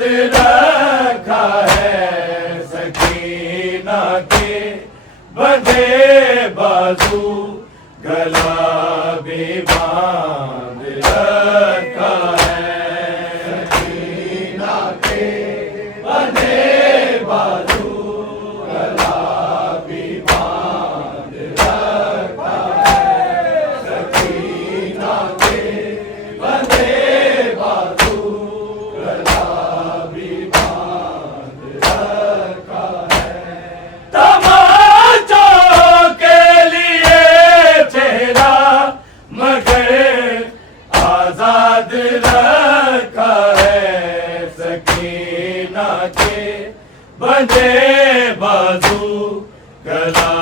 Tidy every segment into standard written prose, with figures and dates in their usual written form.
आजाद रखा है सकीना के बंधे बाजू गला भी बांध रखा है सकीना के बंधे बाजू गला भी बांध रखा है सकीना के बंधे बाजू गला भी बांध रखा है तमाचों के लिए चेहरा मगर आजाद रखा है सकीना के बंधे बाजू गला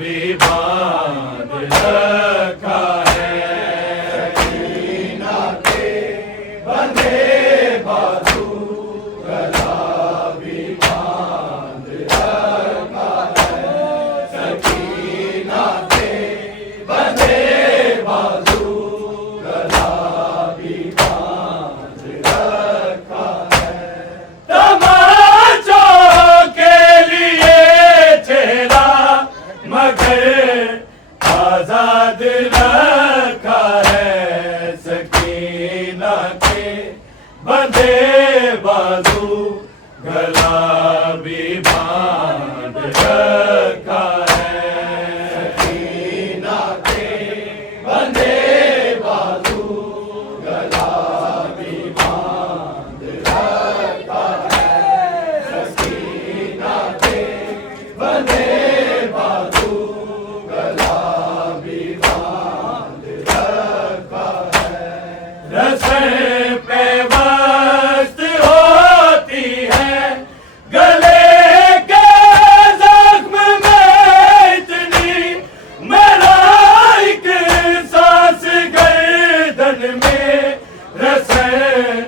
भी बांध रखा है सकीना के बंधे बाजू गला भी बांध रखा है सकीना के बंधे बाजू गला भी बांध रखा है तमाचों के लिए चेहरा मगर आजाद रखा है सकीना के बंधे बाजू गला भी बांध रखा है सकीना के बंधे बाजू गला भी बांध रखा है सकीना के बंधे बाजू गला भी बांध रखा है रस्म पे वस्त होती है गले के जख्म में इतनी मलाइक सांस गर्दन में रस्म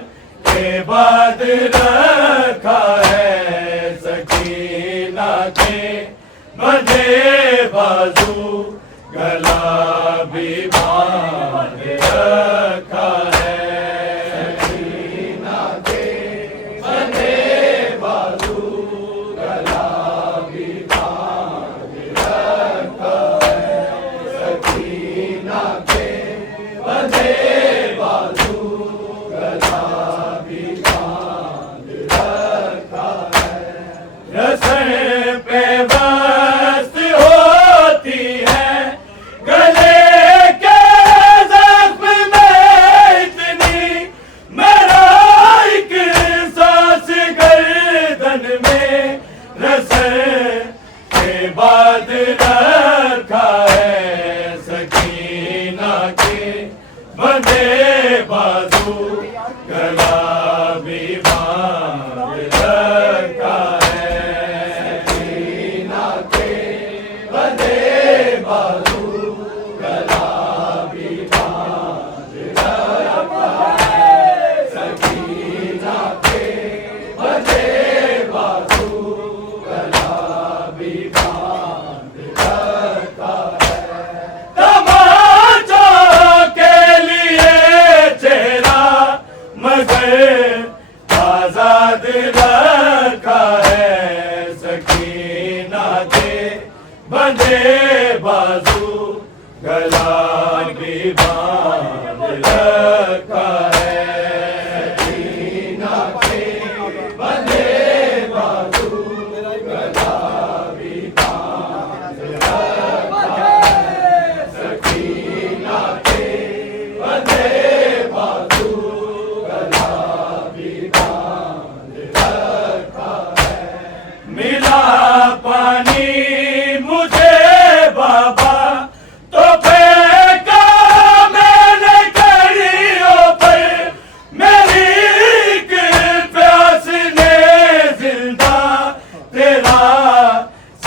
के बाद रखा है सकीना के बंधे बाजू गला भी बांध रखा है सकीना के बंधे बाजू गला भी बांध रखा है सकीना के बंधे बाजू गला भी बांध रखा है रस्म पे वस्त होती है गले के जख्म में इतनी मलाइक सांस गर्दन में रस्म के बाद रखा है सकीना के बंधे बाजू गला भी बांध रखा है सकीना के बंधे बाजू गला भी बांध रखा है सकीना के बंधे बाजू गला भी बांध रखा है तमाचों के लिए चेहरा मगर आजाद रखा है सकीना के बंधे बाजू गला भी बांध रखा है सकीना के बंधे बाजू गला भी बांध रखा है सकीना के बंधे बाजू गला भी बांध रखा है मिला पानी मुझे बाबा तो फेंका मैंने कड़ियों पर मेरी एक प्यास ने जिंदा तेरा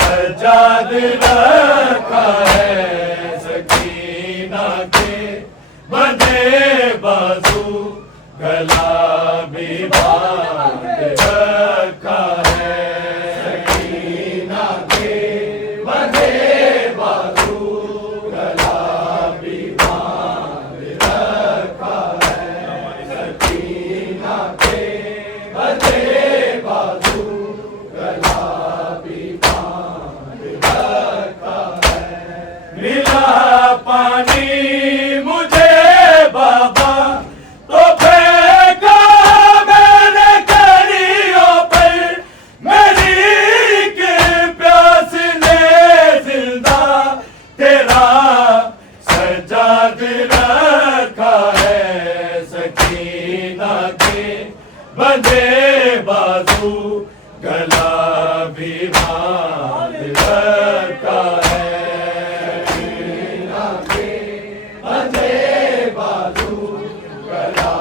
सजाद रखा है सकीना के बंधे बाजू गला भी बांध रखा है सकीना के बंधे बाजू गला भी बांध रखा है सकीना के बंधे बंधे बाजू गला भी बांध रखा है। बंधे बाजू गला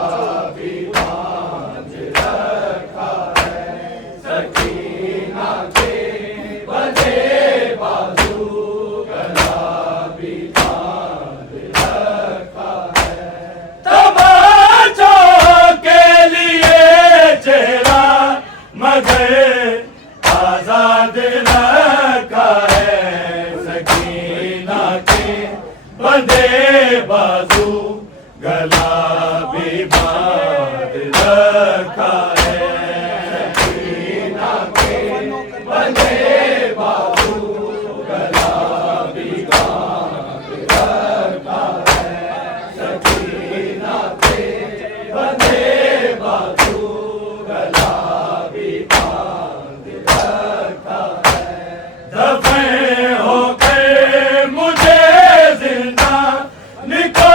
भी बांध रखा है। सकीना के बंधे बाजू गला भी बांध रखा है। तमाचों के लिए चेहरा मगर आजाद रखा है। सकीना के बंधे बाजू गला भी बांध रखा है। सकीना के बंधे बाजू गला भी बांध रखा है। सकीना के बंधे बाजू गला भी बांध रखा है। दफे होकर मुझे जिंदा निको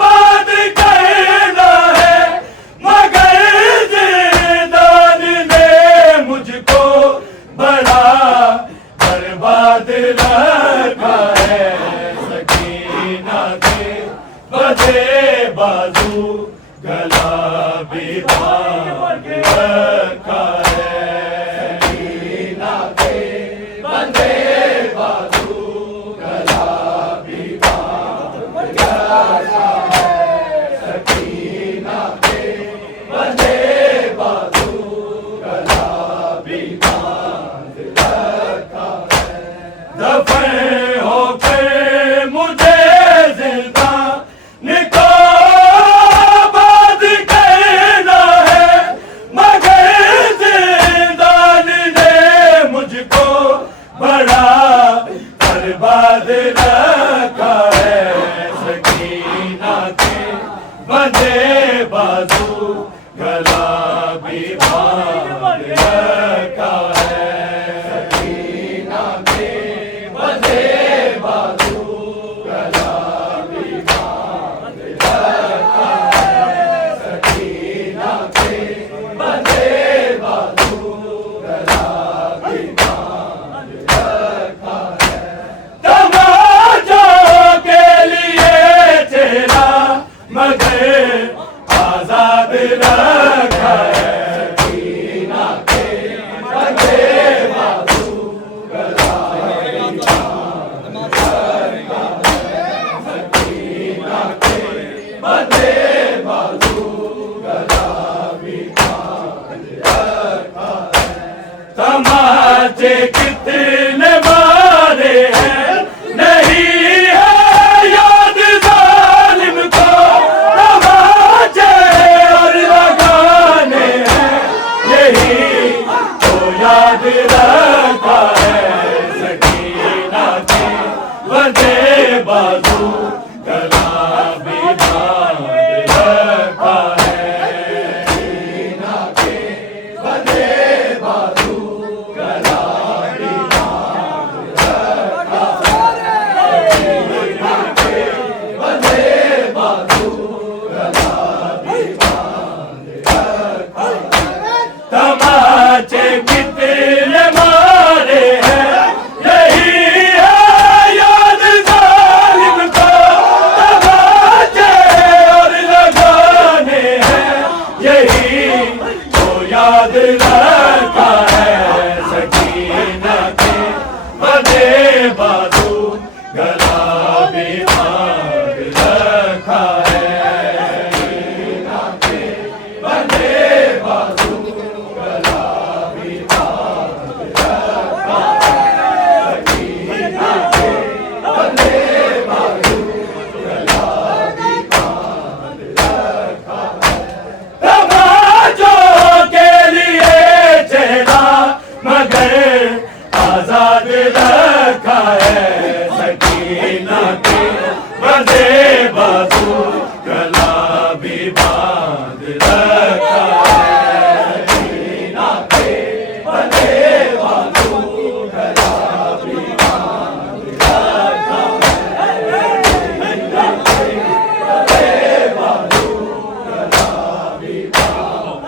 बात करना है। मगर जिंदान ने मुझको बड़ा बर्बाद रखा है। सकीना के बंधे बाजू गला भी बांध रखा है। सकीना के बंधे बाजू गला भी बांध रखा है। सकीना के बंधे बाजू गला भी बांध रखा है। दफन होकर मुझे जिंदा निको बात करना है। मगर जिंदान ने मुझको बड़ा बर्बाद रखा है। सकीना के बंधे बाजू गला भी बांध रखा है। सकीना के बंधे बाजू गला भी बांध रखा है। सकीना के बंधे बाजू गला भी बांध रखा है। तमाचों के लिए चेहरा मगर आजाद रखा है। सकीना के बंधे बाजू गला भी बांध रखा है। सकीना के बंधे बाजू गला भी बांध रखा है। तमाचे कितने मारे हैं नहीं है याद जालिम को। तमाचे और लगाने हैं यही तो याद रखा है। सकीना के बंधे बाजू गला भी बांध रखा है। सकीना के बंधे बाजू गला भी बांध रखा है। सकीना के बंधे बाजू गला भी बांध रखा है। तमाचे कितने मारे हैं यही है याद जालिम को। तमाचे और लगाने हैं यही तो याद रखा है। सकीना के बंधे बाजू गला भी बांध रखा है। सकीना के बंधे बाजू गला भी बांध रखा है। सकीना के बंधे बाजू गला भी बांध रखा है। तमाचों के लिए चेहरा मगर आजाद रखा है। सकीना के बंधे बाजू गला भी बांध रखा है। सकीना के बंधे बाजू गला भी बांध रखा है। सकीना के बंधे बाजू गला भी बांध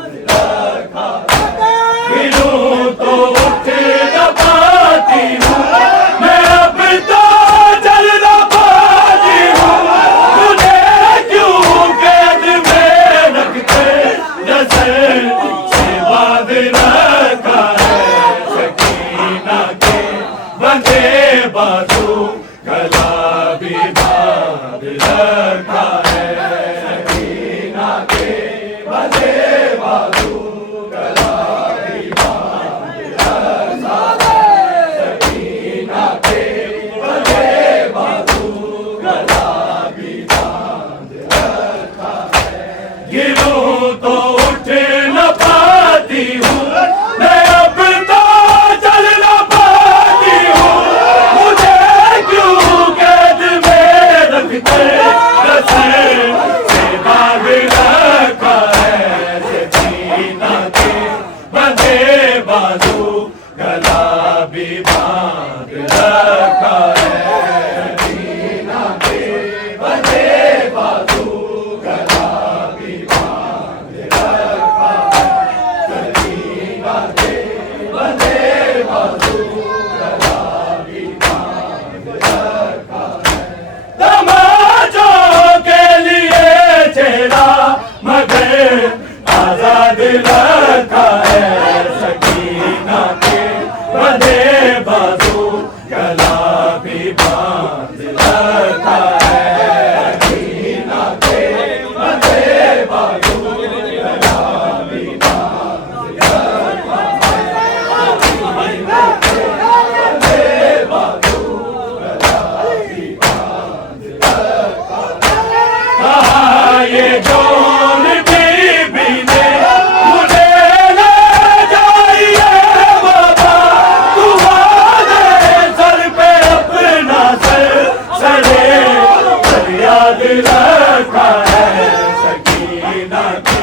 सकीना के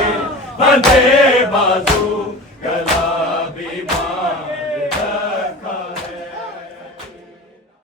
बंधे बाजू गला